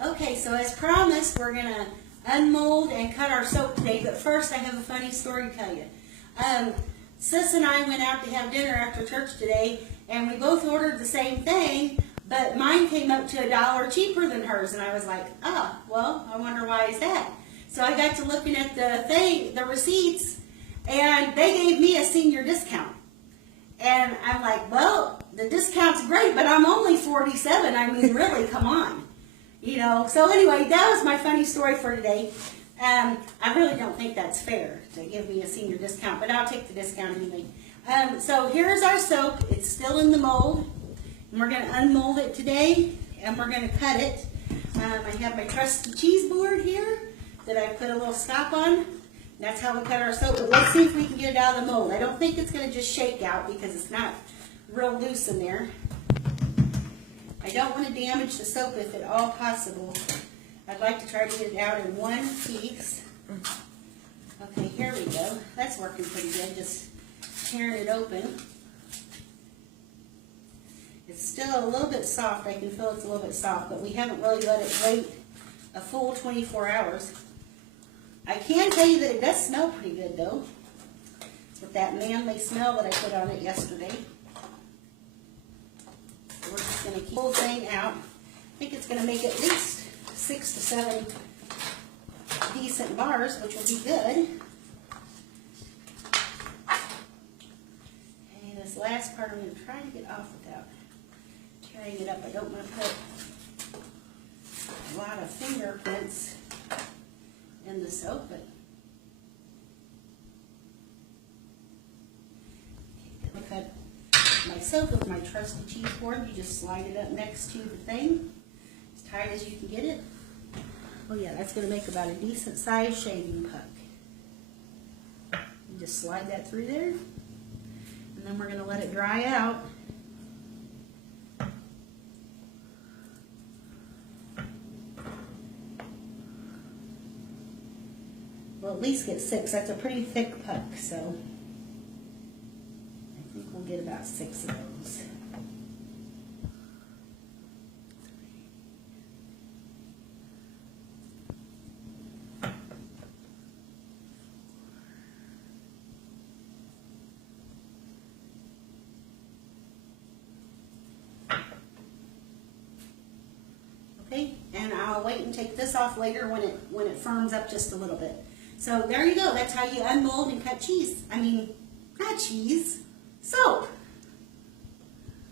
Okay, so as promised, we're gonna unmold and cut our soap today, but first I have a funny story to tell you. Sis and I went out to have dinner after church today, and we both ordered the same thing, but mine came up to $1 cheaper than hers, and I was like, oh, well, I wonder why is that? So I got to looking at the receipts, and they gave me a senior discount. And I'm like, well, the discount's great, but I'm only 47. I mean, really, come on. You know, so anyway, that was my funny story for today. I really don't think that's fair to give me a senior discount, but I'll take the discount anyway. So here's our soap. It's still in the mold. And we're going to unmold it today, and we're going to cut it. I have my trusty cheese board here that I put a little stop on. That's how we cut our soap, but let's see if we can get it out of the mold. I don't think it's going to just shake out because it's not real loose in there. I don't want to damage the soap if at all possible. I'd like to try to get it out in one piece. Okay, here we go. That's working pretty good, just tearing it open. It's still a little bit soft. I can feel it's a little bit soft, but we haven't really let it wait a full 24 hours. I can tell you that it does smell pretty good, though, with that manly smell that I put on it yesterday. So we're just going to keep the whole thing out. I think it's going to make at least 6 to 7 decent bars, which will be good. And this last part I'm going to try to get off without tearing it up. I don't want to put a lot of fingerprints in the soap, but I cut my soap with my trusty cheese board. You just slide it up next to the thing, as tight as you can get it. Oh yeah, that's going to make about a decent sized shaving puck. You just slide that through there, and then we're going to let it dry out. We'll at least get 6. That's a pretty thick puck, so I think we'll get about 6 of those. Okay, and I'll wait and take this off later when it firms up just a little bit. So there you go. That's how you unmold and cut cheese. I mean, not cheese, soap.